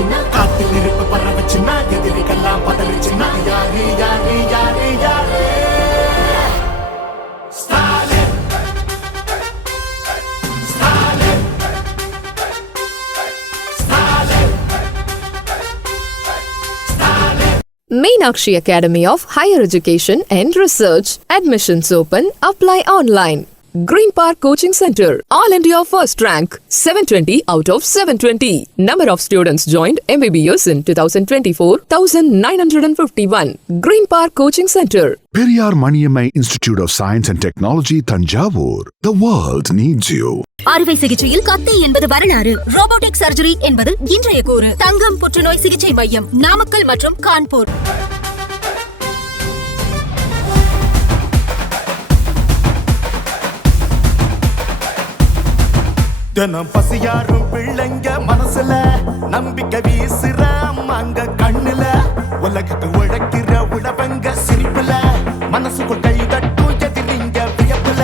வச்சுன்னா காத்தில் நெருப்பு பற வச்சுன்னா எதிரிகள்லாம் பதறிச்சுன்னா யாரு யாரு யாரு யாரு Stalin Stalin Stalin Stalin. Meenakshi Academy of Higher Education and Research. Admissions open. Apply online. Green Park Coaching Center. All India first rank. 720 out of 720. Number of students joined MBBS in 2024. 1951. Green Park Coaching Center. Periyar Maniammai Institute of Science and Technology, Thanjavur. The world needs you. அறுவை சிகிச்சையில் கத்தை என்பது வரலாறு, robotic surgery என்பது இன்றைய கூறு. தங்கம் புற்றுநோய் சிகிச்சை மையம், நாமக்கல் மற்றும் கான்பூர். தினம் பசியாரும் பிள்ளைங்க மனசுல நம்பிக்கை வீசுற அம்மாங்க கண்ணுல உலகத்து உழைக்கிற உழவங்க சிரிப்புல மனசுக்குள் கை தட்டும் எதிரிங்க வியப்புல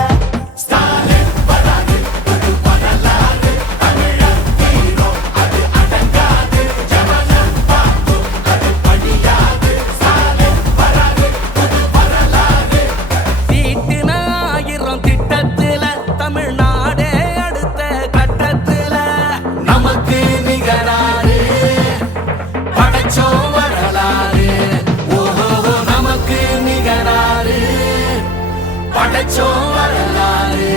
ஸ்டாலின் வராது புது வரலாறு தமிழர் ஹீரோ அது அடங்காது ஜவனம் பார்க்கும் அது படியாது ஸ்டாலின் வராது புது வரலாறு தீட்டின 1000 திட்டத்தில தமிழ்நாடே அடுத்த கட்டத்தில நமக்கு நிகராறு படைச்சோம் வரலாறு ஓஹோ நமக்கு நிகராறு படைச்சோம் வரலாறு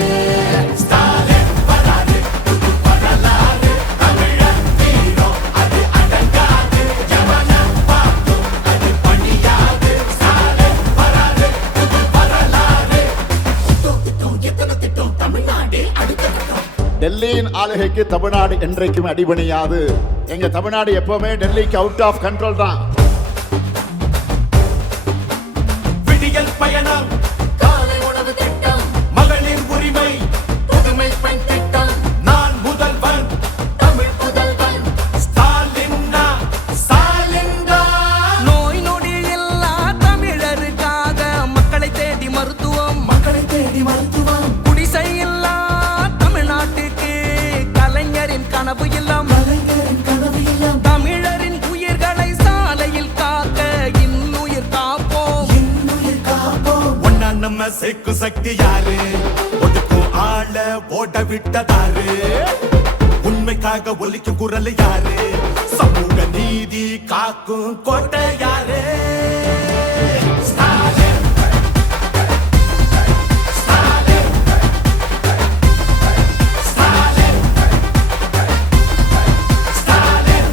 ஸ்டாலின் வராது புது வரலாறு தமிழர் ஹீரோ அது அடங்காது ஜவனம் பார்க்கும் அது பணியாது ஸ்டாலின் வராது புது வரலாறு எத்தனை திட்டம் தமிழ்நாடு அடுத்த கட்டம். டெல்லியின் ஆளுகைக்கு தமிழ்நாடு என்றைக்கும் அடிபணியாது. எங்க தமிழ்நாடு எப்பவுமே டெல்லிக்கு அவுட் ஆஃப் கண்ட்ரோல் தான். விடியல் பயணம் காலை உணவு திட்டம் மகளிர் உரிமை புதுமை பெண் திட்டம் நான் முதல்வன் தமிழ் புதல்வன் ஸ்டாலின்னா ஸ்டாலின்னா நோய் நொடி இல்லா தமிழருக்காக மக்களை தேடி மருத்துவம் குடிசை இல்லா தமிழ்நாட்டுக்கு கலைஞரின் கனவு இல்லம் தமிழரின் உயிர்களை சாலையில் காக்க இன்னுயிர் காப்போம் ஒன்னா நம்ம சேர்க்கும் சக்தி யாரு ஒதுக்கும் ஆள ஓட விட்டதாரு உண்மைக்காக ஒலிக்கும் குரல் யாரு சமூக நீதி காக்கும் கோட்டை யாரு ஸ்டாலின் ஸ்டாலின் ஸ்டாலின் ஸ்டாலின்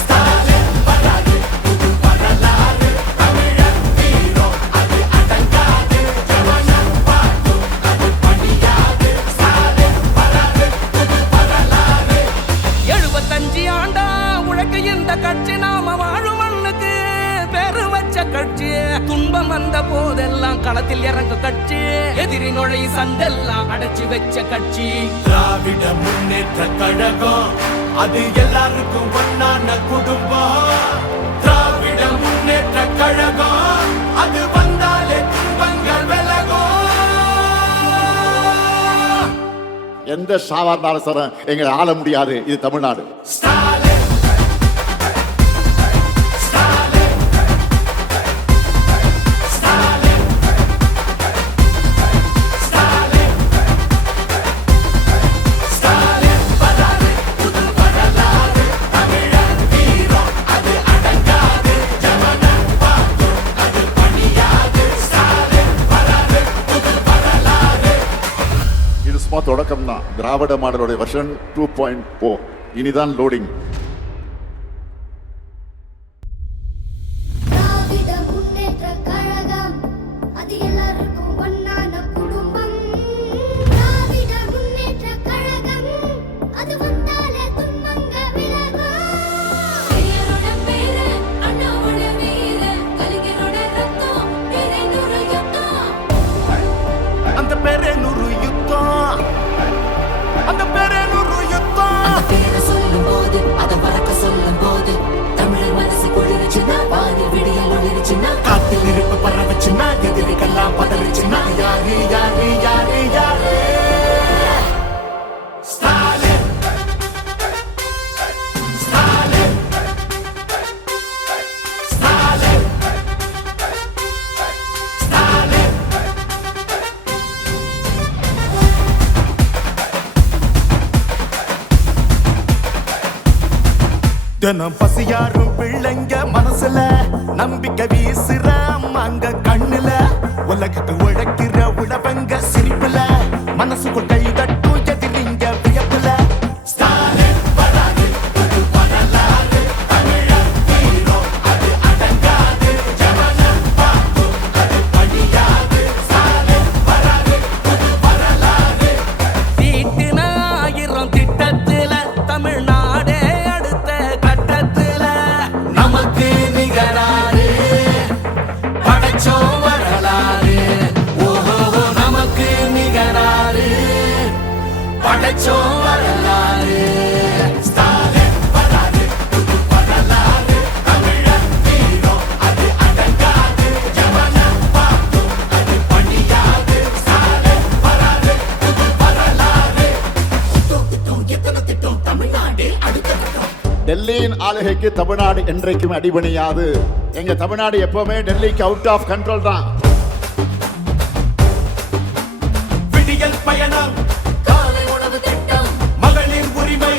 ஸ்டாலின் வராது புது வரலாறு தமிழர் ஹீரோ அது அடங்காது ஜவனம் பார்க்கும் அது பணியாது ஸ்டாலின் வராது புது வரலாறு 75 ஆண்டா உழைக்க இந்த கட்சி நாம வாழும் மண்ணுக்கு பேரு வச்ச கட்சி. துன்பம் வந்த போதெல்லாம் களத்தில் இறங்க கட்சி. எதிரி நுழை சண்டெல்லாம் அடைச்சு வச்ச கட்சி. திராவிட முன்னேற்ற கழகம் அது எல்லாருக்கும் ஒன்னான குடும்பம். திராவிட முன்னேற்ற கழகம் அது வந்தாலே துன்பங்கள் விலகும். எந்த சாதாரண சரம் எங்களை ஆள முடியாது. இது தமிழ்நாடு. ஸ்டாலின் ஸ்டாலின் ஸ்டாலின் ஸ்டாலின் ஸ்டாலின் வராது புது வரலாறு தமிழர் ஹீரோ அது அடங்காது ஜவனம் பார்க்கும் அது பணியாது ஸ்டாலின் வராது புது வரலாறு. இது சும்மா தொடக்கம் தான். திராவிட மாடலுடைய வெர்ஷன் 2.0 இனிதான் லோடிங். திராவிட முன்னேற்ற கழகம் அது எல்லாருக்கும் ஒன்னான குடும்பம். திராவிட முன்னேற்ற கழகம் அது வந்தாலே துன்பங்க விலகும். பெரியாரோட பேரு அண்ணாவோட வீர கலைஞரோட ரத்தம் பேரை நூறு யுத்தம். அந்த பேரே நூறு யுத்தம் அந்த பேரே நூறு யுத்தம் பேரை சொல்லும் போது அதை தினம் பசியாரும் பிள்ளைங்க மனசுல நம்பிக்கை வீசுற அம்மாங்க கண்ணுல உலகத்து உழைக்கிற உழவங்க சிரிப்புல மனசுக்குள் கை தட்டும் எதிரிங்க வியப்புல ஸ்டாலின் வராது புது வரலாறு தமிழர் வீரம் அது அடங்காது ஜனனம் பார்க்கும் அது பழியாது ஸ்டாலின் வராது புது வரலாறு தீட்டின 1000 திட்டத்துல தமிழ்நாடே அடுத்த கட்டத்துல நமக்கு நிகராறு படைச்சோம் வரலாறு ஓஹோ நமக்கு நிகராறு படைச்சோம் வரலாறு ஸ்டாலின் வராது புது வரலாறு தமிழர் வீரம் அது அடங்காது ஜனனம் பார்க்கும் அது பழியாது ஸ்டாலின் வராது புது வரலாறு திட்டம் எத்தனை திட்டம் தமிழ்நாடு அடுத்த கட்டம் டெல்லியின் ஆளுகைக்கு தமிழ்நாடு என்றைக்கும் அடிபணியாது எங்க தமிழ்நாடு எப்பவுமே டெல்லிக்கு அவுட் ஆஃப் கண்ட்ரோல் தான் விடியல் பயணம் காலை உணவு திட்டம் மகளிர் உரிமை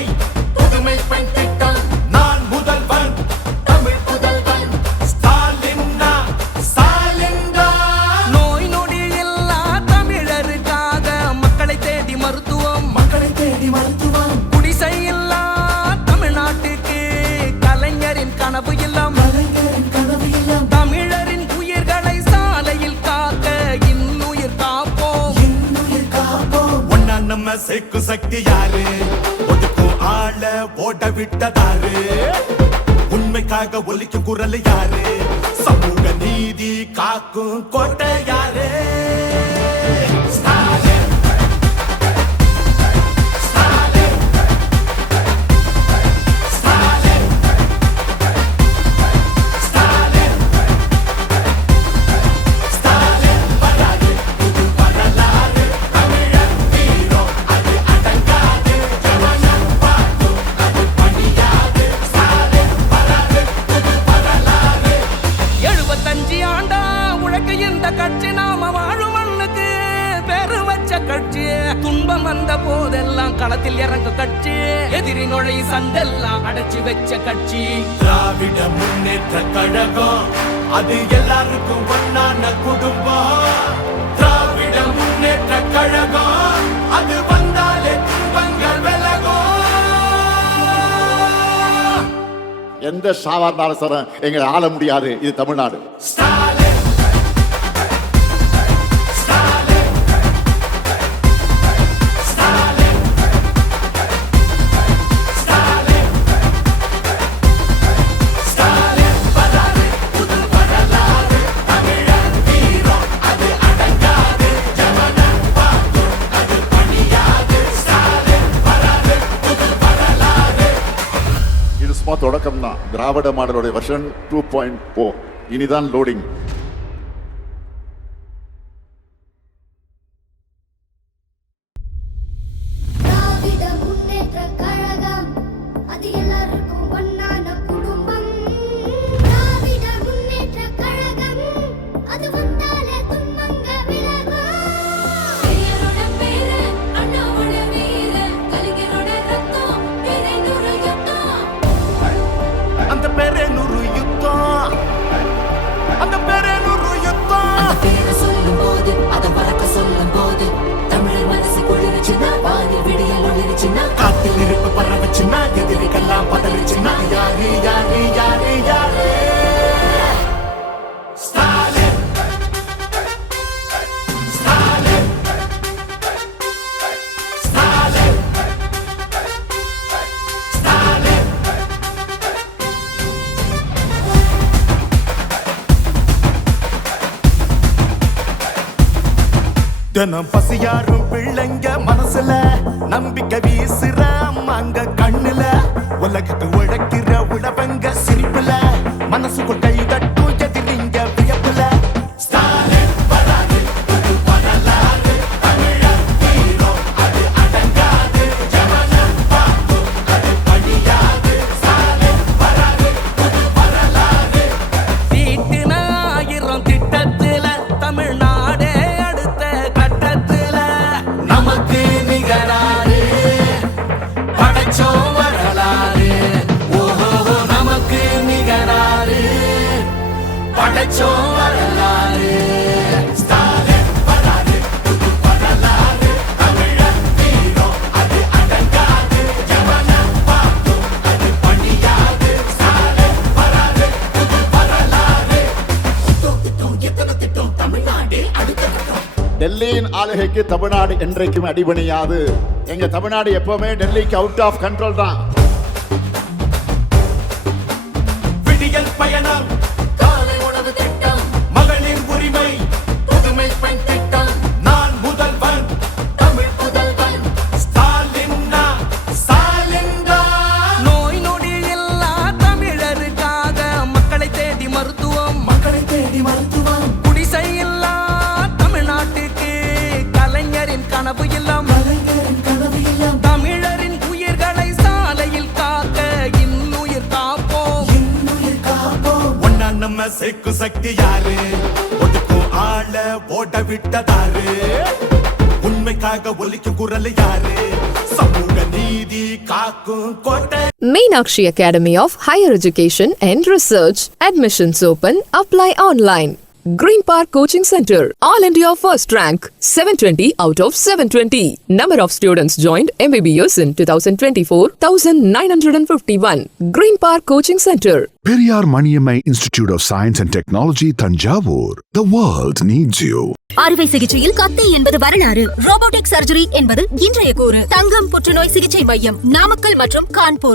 புதுமை பெண் திட்டம் நான் முதல்வன் தமிழ் புதல்வன் ஸ்டாலின் நோய் நொடி இல்லா தமிழருக்காக மக்களை தேடி மருத்துவம் குடிசை இல்லா தமிழ்நாட்டுக்கு கலைஞரின் கனவு இல்லம் தமிழரின் உயிர்களை சாலையில் காக்க இன்னுயிர் காப்போம் ஒன்னா நம்ம சேக்கு சக்தி யாரு ஒதுக்கும் ஆள ஓட விட்டதாரு உண்மைக்காக ஒலிக்கும் குரல் யாரு சமூக நீதி காக்கும் கோட்டை யாரு ஸ்டாலின் ஸ்டாலின் ஸ்டாலின் ஸ்டாலின் ஸ்டாலின் வராது புது வரலாறு தமிழர் வீரம் அது அடங்காது ஜனனம் பார்க்கும் அது பழியாது ஸ்டாலின் வராது புது வரலாறு 75 ஆண்டா உழைக்க இந்த கட்சி நாம வாழும் மண்ணுக்கு பேரு வச்ச கட்சி துன்பம் வந்த போதெல்லாம் களத்தில் இறங்க கட்சி எதிரி நுழை சண்டெல்லாம் அடைச்சு வச்ச கட்சி திராவிட முன்னேற்ற கழகம் அது எல்லாருக்கும் ஒன்னான குடும்பம் திராவிட முன்னேற்ற கழகம் அது வந்தாலே துன்பங்கள் விலகும் எந்த சாவா இருந்தாலும் சார் எங்களை ஆள முடியாது இது தமிழ்நாடு ஸ்டாலின் ஸ்டாலின் ஸ்டாலின் ஸ்டாலின் ஸ்டாலின் வராது புது வரலாறு தமிழர் வீரம் அது அடங்காது ஜனனம் பார்க்கும் அது பழியாது ஸ்டாலின் வராது புது வரலாறு இது சும்மா தொடக்கம் தான் திராவிட மாடலோட வெர்ஷன் 2.4 இனிதான் லோடிங் திராவிட முன்னேற்றக் கழகம் அது எல்லாருக்கும் ஒன்னான குடும்பம் திராவிட முன்னேற்றக் கழகம் அது வந்தாலே துன்பங்க விலகும் பெரியாரோட பேரு அண்ணாவோட வீர கலைஞரோட ரத்தம் பேரை நூறு யுத்தம் அந்த பேரே நூறு யுத்தம் அந்த பேரே நூறு யுத்தம் பேரை சொல்லும் போது அதை மறக்க சொல்லும் போது தமிழர் மனசு குளிர்ச்சுன்னா வானில் விடியல் ஒளிர்ச்சுன்னா காத்தில் நெருப்பு பரவச்சுன்னா எதிரிகள்லாம் பதறிச்சுன்னா யாரு யாரு யாரு யாரு ஸ்டாலின் ஸ்டாலின் ஸ்டாலின் ஸ்டாலின் தினம் பசியாரும் பிள்ளைங்க மனசுல நம்பிக்கை வீசுற அம்மாங்க கண்ணுல உலகத்து உழைக்கிற உழவங்க சிரிப்புல மனசுக்குள் கை தட்டும் எதிரிங்க வியப்புல ஸ்டாலின் வராது புது வரலாறு தமிழர் வீரம் அது அடங்காது ஜனனம் பார்க்கும் அது பழியாது ஸ்டாலின் வராது புது வரலாறு தீட்டின 1000 திட்டத்துல தமிழ்நாடே அடுத்த கட்டத்துல நமக்கு நிகராறு படைச்சோம் வரலாறு ஓஹோ வச்சோம் வரலாறு. ஸ்டாலின் வராரு, புது வரலாறு. தமிழர் வீரம் அது அடங்காது. எவனை பார்த்தும் அது பணியாது. ஸ்டாலின் வராரு, புது வரலாறு. திட்டம் எத்தனை திட்டம் தமிழ்நாடு அடுத்த கட்டம். டெல்லியின் ஆளுகைக்கு தமிழ்நாடு என்றைக்கும் அடிபணியாது. எங்க தமிழ்நாடு எப்பவுமே டெல்லிக்கு அவுட் ஆஃப் கண்ட்ரோல் தான். விடியல் பயணம், காலை உணவு திட்டம், மகளிர் உரிமை, புதுமை பெண் திட்டம், நான் முதல்வன், தமிழ் புதல்வன், ஸ்டாலின்னா ஸ்டாலின்டா. நோய் நொடி இல்லா தமிழருக்காக மக்களை தேடி மருத்துவம், மக்களை தேடி மருத்துவம், குடிசை இல்லா தமிழ்நாட்டுக்கு கலைஞரின் கனவு இல்லம். கலைஞரின் கனவு இல்லம், தமிழரின் உயிர்களை சாலையில் காக்க இன்னுயிர் காப்போம். இன்னுயிர் காப்போம். ஒன்னா நம்ம சேர்க்கும் சக்தி யாரு? ஒதுக்கும் ஆள ஓட விட்டதாரு. உண்மைக்காக ஒலிக்கும் குரல் யாரு? சமூக நீதி காக்கும் கோட்டை. Meenakshi Academy of Higher Education and Research. Admissions open. Apply online. Green Park Coaching Center. All India first rank. 720 out of 720. Number of students joined MBBS in 2024. 1951. Green Park Coaching Center. Periyar Maniammai Institute of Science and Technology, Thanjavur. The world needs you. அறுவை சிகிச்சையில் கத்தை என்பது வரலாறு. Robotic surgery என்பது இன்றைய கூறு. தங்கம் புற்றுநோய் சிகிச்சை மையம், நாமக்கல் மற்றும் கான்பூர்.